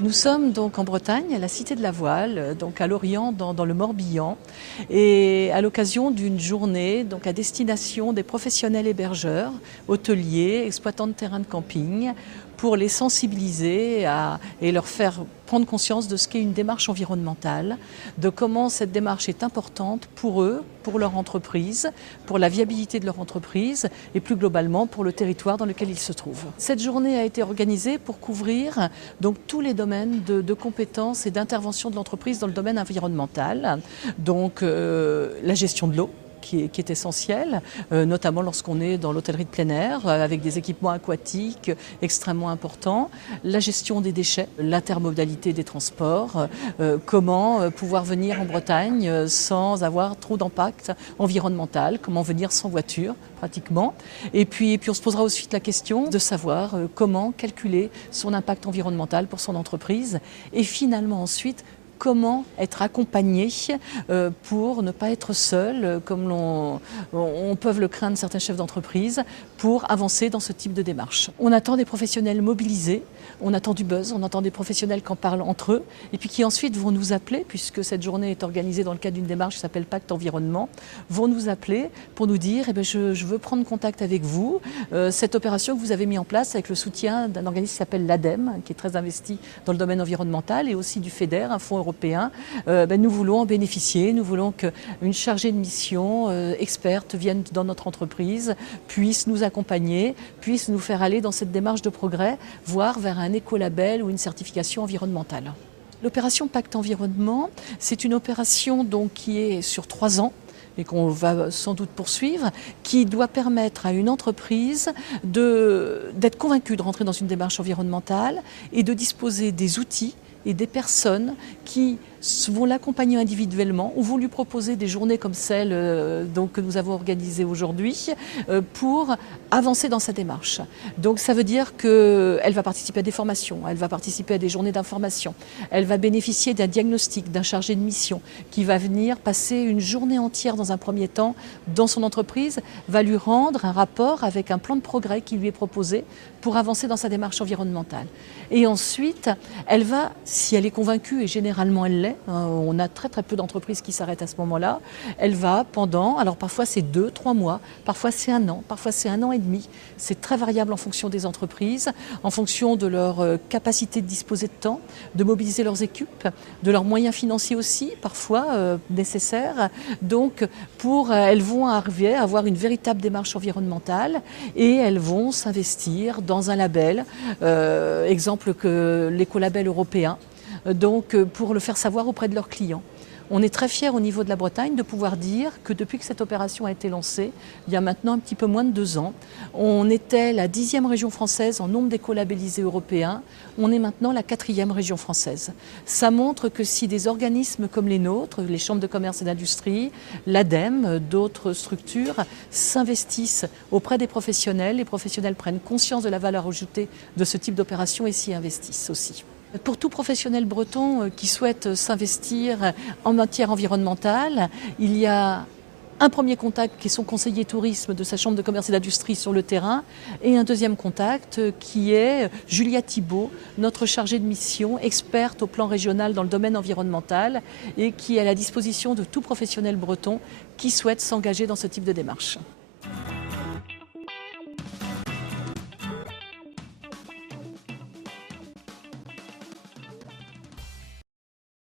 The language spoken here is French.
Nous sommes donc en Bretagne, à la Cité de la Voile, donc à Lorient, dans le Morbihan, et à l'occasion d'une journée donc à destination des professionnels hébergeurs, hôteliers, exploitants de terrains de camping, pour les sensibiliser et leur faire prendre conscience de ce qu'est une démarche environnementale, de comment cette démarche est importante pour eux, pour leur entreprise, pour la viabilité de leur entreprise et plus globalement pour le territoire dans lequel ils se trouvent. Cette journée a été organisée pour couvrir donc tous les domaines de compétences et d'intervention de l'entreprise dans le domaine environnemental, donc la gestion de l'eau, qui est essentiel, notamment lorsqu'on est dans l'hôtellerie de plein air, avec des équipements aquatiques extrêmement importants, la gestion des déchets, l'intermodalité des transports, comment pouvoir venir en Bretagne sans avoir trop d'impact environnemental, comment venir sans voiture pratiquement. Et puis on se posera ensuite la question de savoir comment calculer son impact environnemental pour son entreprise et finalement ensuite comment être accompagné pour ne pas être seul, comme on peut le craindre certains chefs d'entreprise, pour avancer dans ce type de démarche. On attend des professionnels mobilisés, on attend du buzz, on attend des professionnels qui en parlent entre eux, et puis qui ensuite vont nous appeler, puisque cette journée est organisée dans le cadre d'une démarche qui s'appelle Pacte Environnement, vont nous appeler pour nous dire eh bien, je veux prendre contact avec vous, cette opération que vous avez mise en place avec le soutien d'un organisme qui s'appelle l'ADEME, qui est très investi dans le domaine environnemental, et aussi du FEDER, un fonds européen. Nous voulons en bénéficier, nous voulons qu'une chargée de mission experte vienne dans notre entreprise, puisse nous accompagner, puisse nous faire aller dans cette démarche de progrès, voire vers un écolabel ou une certification environnementale. L'opération Pacte Environnement, c'est une opération donc, qui est sur 3 ans, et qu'on va sans doute poursuivre, qui doit permettre à une entreprise d'être convaincue de rentrer dans une démarche environnementale et de disposer des outils et des personnes qui vont l'accompagner individuellement ou vont lui proposer des journées comme celle que nous avons organisée aujourd'hui pour avancer dans sa démarche. Donc ça veut dire qu'elle va participer à des formations, elle va participer à des journées d'information, elle va bénéficier d'un diagnostic, d'un chargé de mission qui va venir passer une journée entière dans un premier temps dans son entreprise, va lui rendre un rapport avec un plan de progrès qui lui est proposé pour avancer dans sa démarche environnementale. Et ensuite, elle va, si elle est convaincue, et généralement elle l'est, on a très peu d'entreprises qui s'arrêtent à ce moment-là, elle va pendant, alors parfois c'est 2-3 mois, parfois c'est 1 an, parfois c'est 1 an et demi, c'est très variable en fonction des entreprises, en fonction de leur capacité de disposer de temps, de mobiliser leurs équipes, de leurs moyens financiers aussi, parfois nécessaires. Donc elles vont arriver à avoir une véritable démarche environnementale et elles vont s'investir dans un label, exemple que l'écolabel européen, donc pour le faire savoir auprès de leurs clients. On est très fiers au niveau de la Bretagne de pouvoir dire que depuis que cette opération a été lancée, il y a maintenant un petit peu moins de 2 ans, on était la 10e région française en nombre d'écolabellisés européens, on est maintenant la 4e région française. Ça montre que si des organismes comme les nôtres, les chambres de commerce et d'industrie, l'ADEME, d'autres structures, s'investissent auprès des professionnels, les professionnels prennent conscience de la valeur ajoutée de ce type d'opération et s'y investissent aussi. Pour tout professionnel breton qui souhaite s'investir en matière environnementale, il y a un premier contact qui est son conseiller tourisme de sa chambre de commerce et d'industrie sur le terrain et un deuxième contact qui est Julia Thibault, notre chargée de mission, experte au plan régional dans le domaine environnemental et qui est à la disposition de tout professionnel breton qui souhaite s'engager dans ce type de démarche.